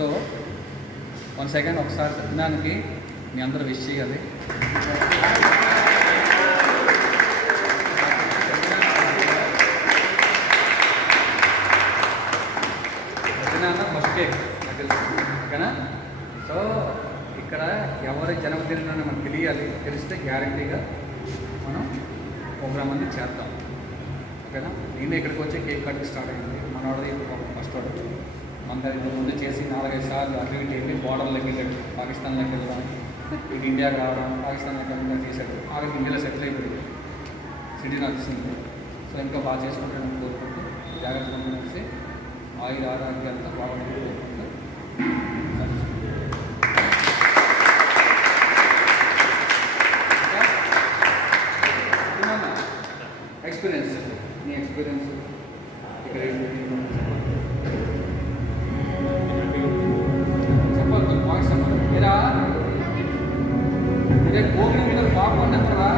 So 1 second ఒకసారి సత్యనారాయణకి మీ అందరూ wish చేయాలి. సత్యనారాయణ ఫస్ట్ కేక్ ఓకేనా? సో ఇక్కడ ఎవరి జన్మదినం మనకు తెలిస్తే గ్యారంటీగా మనం ప్రోగ్రామ్ అనేది చేద్దాం ఓకేనా. నేను ఇక్కడికి వచ్చి కేక్ కటింగ్ స్టార్ట్ అయింది. మనవాడిది ఫస్ట్ వాడు అందరి ముందు చేసి 4-5 సార్లు అటు ఇటు వెళ్ళి బార్డర్లోకి వెళ్ళాడు. పాకిస్తాన్లోకి వెళ్ళడం, ఇటు ఇండియాకి రావడం, పాకిస్తాన్లోకి వెళ్ళడం చేశాడు. ఆవిడకి ఇండియాలో సెటిల్ అయిపోయింది, సిటీ నడుస్తుంది. సో ఇంకా బాగా చేసుకుంటాను కోరుకుంటూ జాగ్రత్తగా కలిసి ఆయుర ఆరోగ్యాలతో బాగుంటుంది కోరుకుంటూ ఎక్స్పీరియన్స్ నీ ఎక్స్పీరియన్స్ ఇక్కడ చెప్పాలి వాయిస్ అన్నారు మీరా మీరే గోగుల మీద పాపం నెంబరా